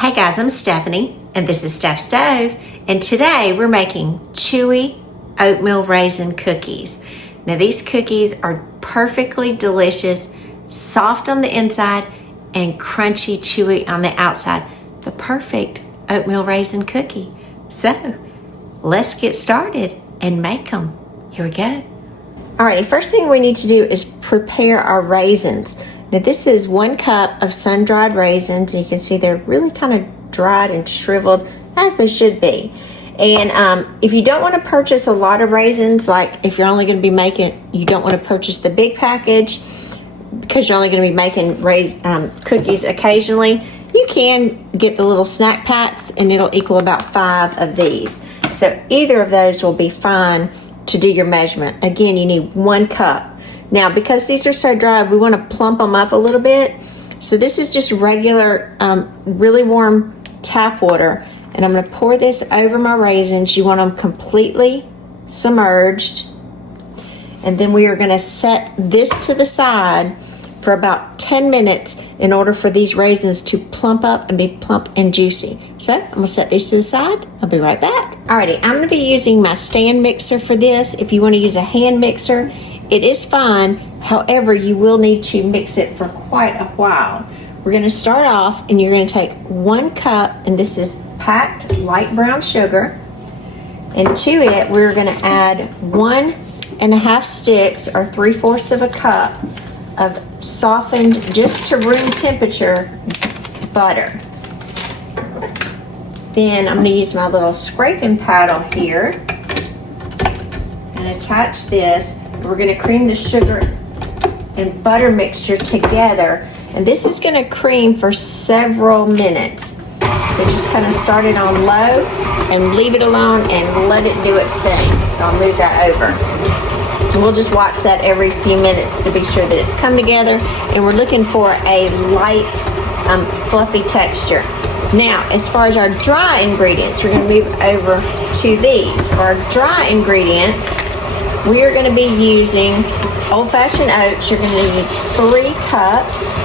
Hey guys, I'm Stephanie, and this is Steph Stove, and today we're making Chewy Oatmeal Raisin cookies. Now these cookies are perfectly delicious, soft on the inside, and crunchy, chewy on the outside. The perfect oatmeal raisin cookie. So, let's get started and make them. Here we go. Alrighty, first thing we need to do is prepare our raisins. Now this is 1 cup of sun-dried raisins. You can see they're really kind of dried and shriveled, as they should be. And if you don't want to purchase a lot of raisins, like if you're only going to be making, you don't want to purchase the big package because you're only going to be making cookies occasionally, you can get the little snack packs and it'll equal about 5 of these. So either of those will be fine to do your measurement. Again, you need 1 cup. Now, because these are so dry, we want to plump them up a little bit. So this is just regular, really warm tap water. And I'm going to pour this over my raisins. You want them completely submerged. And then we are going to set this to the side for about 10 minutes in order for these raisins to plump up and be plump and juicy. So I'm going to set these to the side. I'll be right back. Alrighty, I'm going to be using my stand mixer for this. If you want to use a hand mixer, it is fine. However, you will need to mix it for quite a while. We're going to start off and you're going to take 1 cup, and this is packed light brown sugar. And to it, we're going to add 1.5 sticks or 3/4 of a cup of softened, just to room temperature, butter. Then I'm going to use my little scraping paddle here and attach this. We're going to cream the sugar and butter mixture together, and this is going to cream for several minutes. So just kind of start it on low and leave it alone and let it do its thing. So I'll move that over. So we'll just watch that every few minutes to be sure that it's come together, and we're looking for a light, fluffy texture. Now, as far as our dry ingredients, we're going to move over to these. For our dry ingredients, we are going to be using old-fashioned oats. You're going to need 3 cups.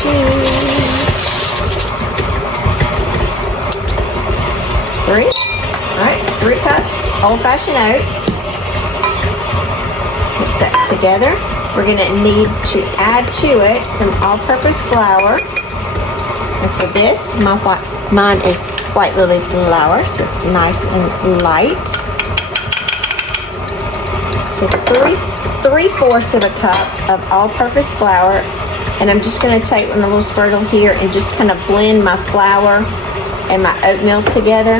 2, 3. All right, so 3 cups old-fashioned oats. Mix that together. We're going to need to add to it some all-purpose flour. And for this, mine is white lily flour, so it's nice and light. So 3/4 of a cup of all-purpose flour, and I'm just going to take one little spurtle here and just kind of blend my flour and my oatmeal together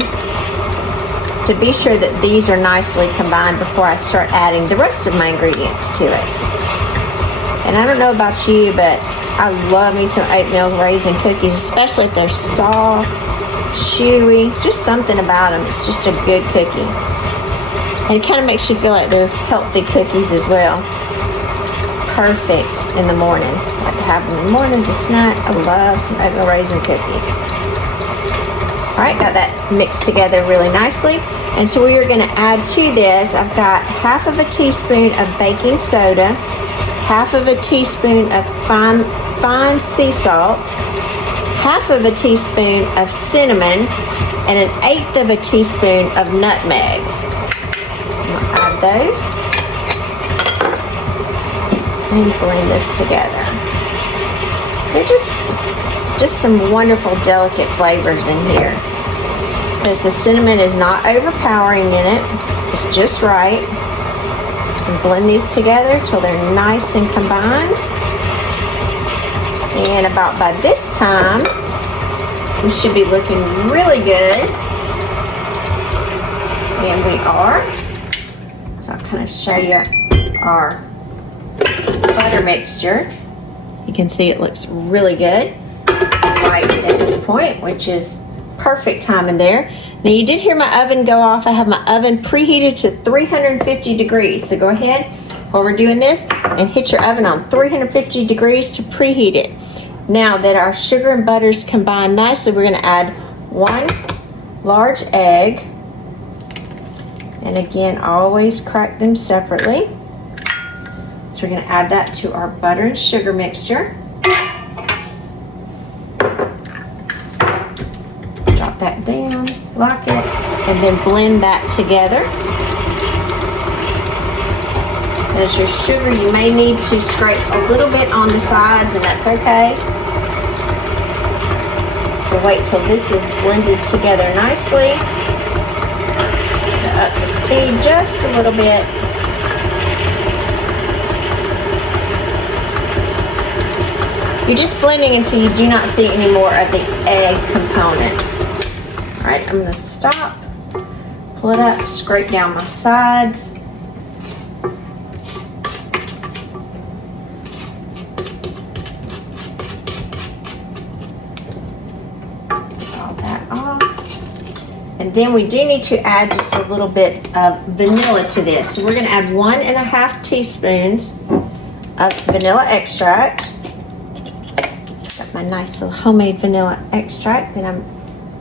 to be sure that these are nicely combined before I start adding the rest of my ingredients to it. And I don't know about you, but I love me some oatmeal raisin cookies, especially if they're soft, chewy, just something about them. It's just a good cookie. And it kind of makes you feel like they're healthy cookies as well. Perfect in the morning. I like to have them in the morning as a snack. I love some oatmeal raisin cookies. All right, got that mixed together really nicely. And so we are going to add to this, I've got 1/2 teaspoon of baking soda, 1/2 teaspoon of fine sea salt, 1/2 teaspoon of cinnamon, and 1/8 teaspoon of nutmeg. I'm going to add those and blend this together. They're just some wonderful, delicate flavors in here, because the cinnamon is not overpowering in it. It's just right. So blend these together till they're nice and combined. And about by this time, we should be looking really good. And we are. So I'll kind of show you our butter mixture. You can see it looks really good right at this point, which is perfect time in there. Now you did hear my oven go off. I have my oven preheated to 350 degrees. So go ahead while we're doing this and hit your oven on 350 degrees to preheat it. Now that our sugar and butters combine nicely, we're going to add 1 large egg. And again, always crack them separately. So we're going to add that to our butter and sugar mixture. Drop that down, lock it, and then blend that together. As your sugar, you may need to scrape a little bit on the sides, and that's okay. So wait till this is blended together nicely. Up the speed just a little bit. You're just blending until you do not see any more of the egg components. All right, I'm gonna stop, pull it up, scrape down my sides. All that off. And then we do need to add just a little bit of vanilla to this. So we're gonna add 1.5 teaspoons of vanilla extract. My nice little homemade vanilla extract that I'm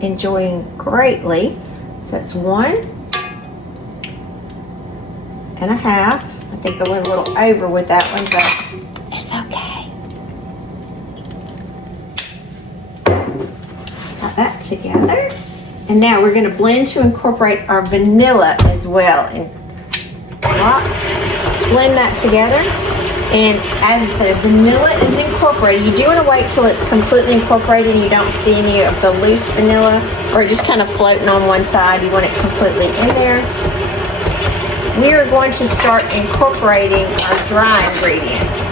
enjoying greatly. So that's 1.5. I think I went a little over with that one, but it's okay. Got that together. And now we're going to blend to incorporate our vanilla as well. And blend that together. And as the vanilla is incorporated, you do want to wait till it's completely incorporated and you don't see any of the loose vanilla or just kind of floating on one side. You want it completely in there. We are going to start incorporating our dry ingredients.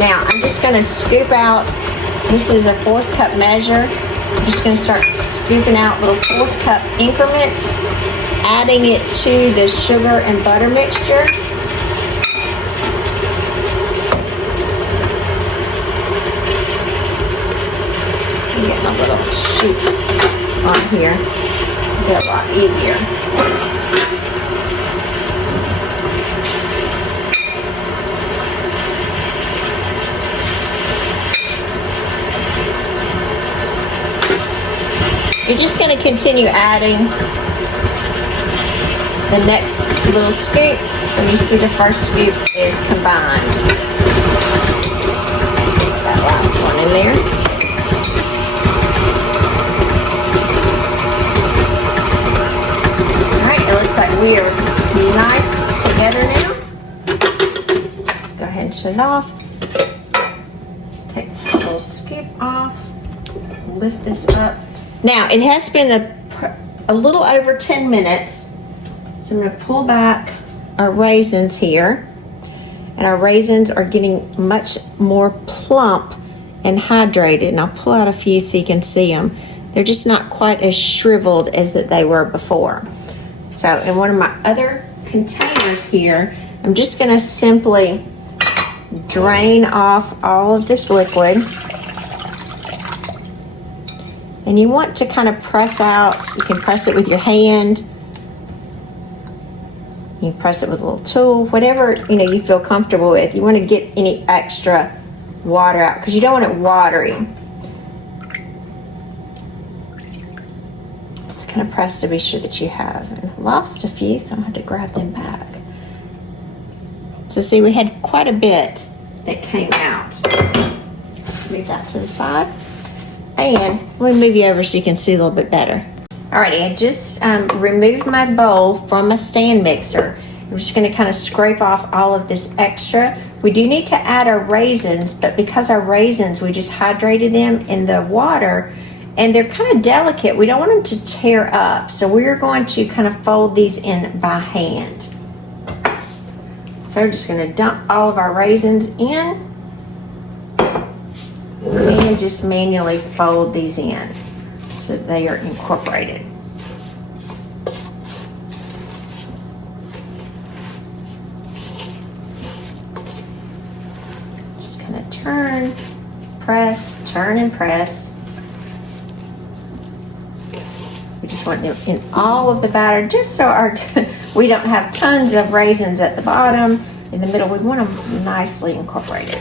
Now, I'm just going to scoop out, this is a 1/4 cup measure. I'm just going to start scooping out little 1/4 cup increments, adding it to the sugar and butter mixture. Get my little shoot on here. Get a lot easier. You're just going to continue adding the next little scoop when you see the first scoop is combined. That last one in there. Looks like we are nice together now. Let's go ahead and shut it off. Take a little scoop off. Lift this up. Now it has been a little over 10 minutes. So I'm going to pull back our raisins here. And our raisins are getting much more plump and hydrated. And I'll pull out a few so you can see them. They're just not quite as shriveled as that they were before. So in one of my other containers here, I'm just going to simply drain off all of this liquid. And you want to kind of press out. You can press it with your hand. You can press it with a little tool, whatever you feel comfortable with. You want to get any extra water out because you don't want it watery. Kind of press to be sure that you have. And I lost a few, so I'm going to have to grab them back. So see, we had quite a bit that came out. Move that to the side. And let me move you over so you can see a little bit better. Alrighty, I just removed my bowl from my stand mixer. I'm just going to kind of scrape off all of this extra. We do need to add our raisins, but because our raisins, we just hydrated them in the water, and they're kind of delicate. We don't want them to tear up. So we're going to kind of fold these in by hand. So we're just going to dump all of our raisins in and just manually fold these in so that they are incorporated. Just kind of turn, press, turn and press. We just want it in all of the batter, just so we don't have tons of raisins at the bottom. In the middle, we want them nicely incorporated.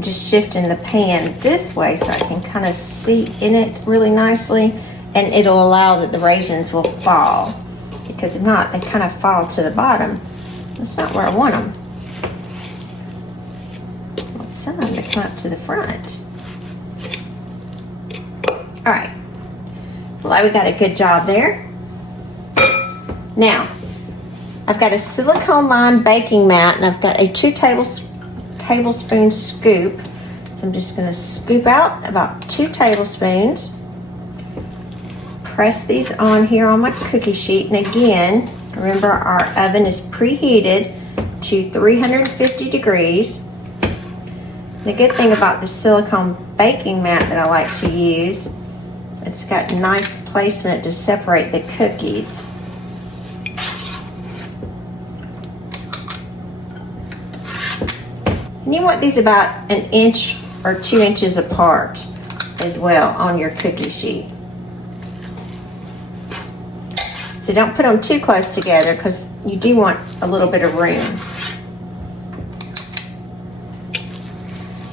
I'm just shifting the pan this way so I can kind of see in it really nicely, and it'll allow that the raisins will fall, because if not, they kind of fall to the bottom. That's not where I want them. I want some of them to come up to the front. All right, well, we got a good job there. Now, I've got a silicone lined baking mat, and I've got a 2 tablespoon scoop. So I'm just gonna scoop out about 2 tablespoons. Press these on here on my cookie sheet. And again, remember our oven is preheated to 350 degrees. The good thing about the silicone baking mat that I like to use, it's got nice placement to separate the cookies. And you want these about 1 inch or 2 inches apart as well on your cookie sheet. So don't put them too close together, because you do want a little bit of room.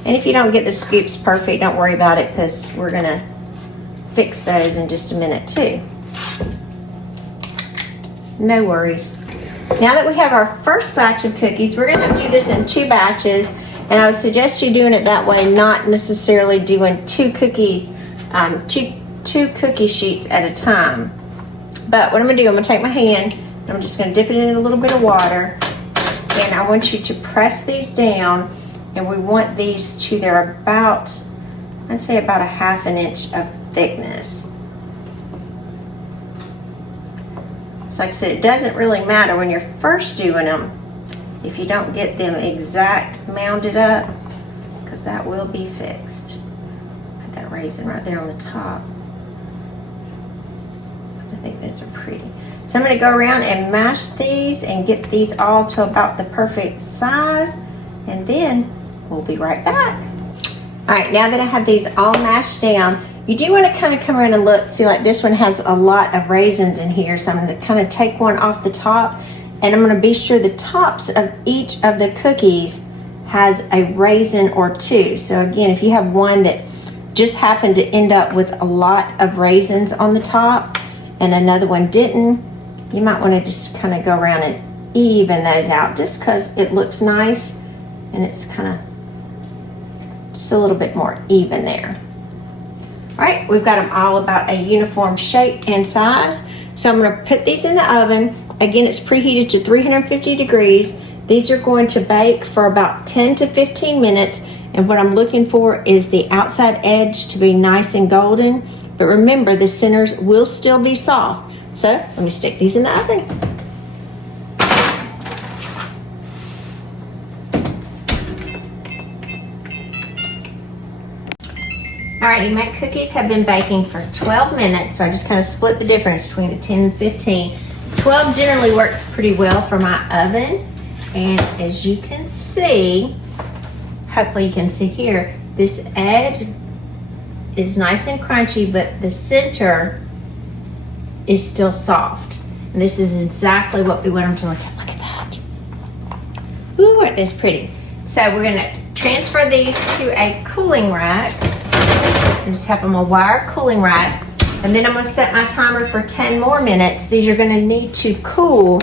And if you don't get the scoops perfect, don't worry about it, because we're gonna fix those in just a minute too. No worries. Now that we have our first batch of cookies, we're gonna do this in 2 batches. And I would suggest you doing it that way, not necessarily doing 2 cookies, two cookie sheets at a time. But what I'm gonna do, I'm gonna take my hand, and I'm just gonna dip it in a little bit of water, and I want you to press these down, and we want these to, they're about, I'd say about 1/2 inch of thickness. So like I said, it doesn't really matter when you're first doing them if you don't get them exact mounded up, because that will be fixed. Put that raisin right there on the top, because I think those are pretty. So I'm going to go around and mash these and get these all to about the perfect size, and then we'll be right back. All right, now that I have these all mashed down, you do want to kind of come around and look. See, like this one has a lot of raisins in here, so I'm going to kind of take one off the top, and I'm going to be sure the tops of each of the cookies has a raisin or 2. So again, if you have one that just happened to end up with a lot of raisins on the top and another one didn't, you might want to just kind of go around and even those out, just because it looks nice and it's kind of just a little bit more even there. All right, we've got them all about a uniform shape and size. So I'm going to put these in the oven. Again, it's preheated to 350 degrees. These are going to bake for about 10 to 15 minutes. And what I'm looking for is the outside edge to be nice and golden. But remember, the centers will still be soft. So let me stick these in the oven. Alrighty, my cookies have been baking for 12 minutes, so I just kind of split the difference between the 10 and 15. 12 generally works pretty well for my oven, and as you can see, hopefully you can see here, this edge is nice and crunchy, but the center is still soft. And this is exactly what we want them to look at. Look at that. Ooh, aren't these pretty? So we're gonna transfer these to a cooling rack. I just have them a wire cooling rack, and then I'm going to set my timer for 10 more minutes. These are going to need to cool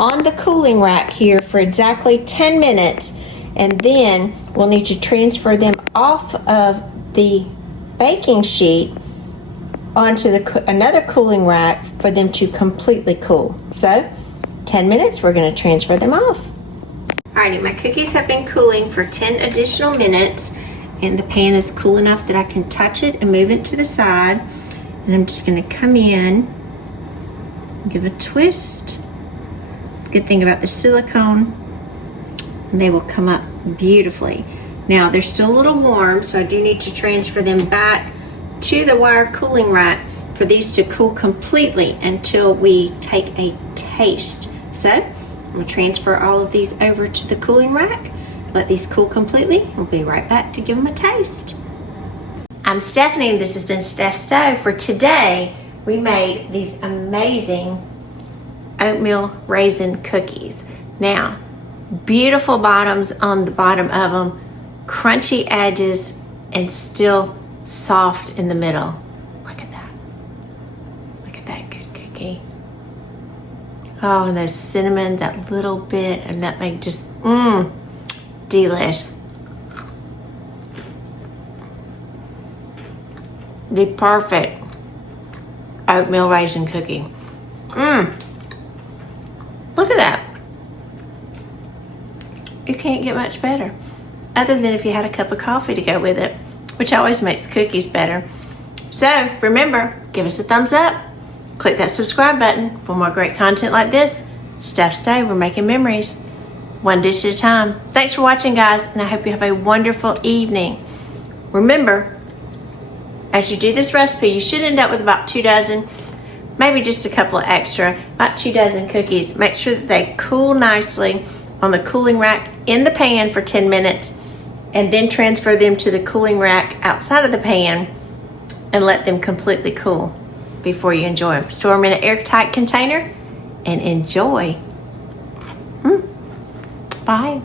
on the cooling rack here for exactly 10 minutes, and then we'll need to transfer them off of the baking sheet onto another cooling rack for them to completely cool. So 10 minutes, we're going to transfer them off. Alrighty, my cookies have been cooling for 10 additional minutes. And the pan is cool enough that I can touch it and move it to the side. And I'm just gonna come in, give a twist. Good thing about the silicone, and they will come up beautifully. Now they're still a little warm, so I do need to transfer them back to the wire cooling rack for these to cool completely until we take a taste. So I'm gonna transfer all of these over to the cooling rack. Let these cool completely. We'll be right back to give them a taste. I'm Stephanie, and this has been Steph's Stove. For today, we made these amazing oatmeal raisin cookies. Now, beautiful bottoms on the bottom of them, crunchy edges and still soft in the middle. Look at that. Look at that good cookie. Oh, and the cinnamon, that little bit of nutmeg, just delish. The perfect oatmeal raisin cookie. Look at that. You can't get much better. Other than if you had a cup of coffee to go with it, which always makes cookies better. So remember, give us a thumbs up. Click that subscribe button for more great content like this. Steph, Stay, we're making memories. One dish at a time. Thanks for watching, guys, and I hope you have a wonderful evening. Remember, as you do this recipe, you should end up with about 2 dozen, maybe just a couple of extra, about 2 dozen cookies. Make sure that they cool nicely on the cooling rack in the pan for 10 minutes, and then transfer them to the cooling rack outside of the pan and let them completely cool before you enjoy them. Store them in an airtight container and enjoy. Bye.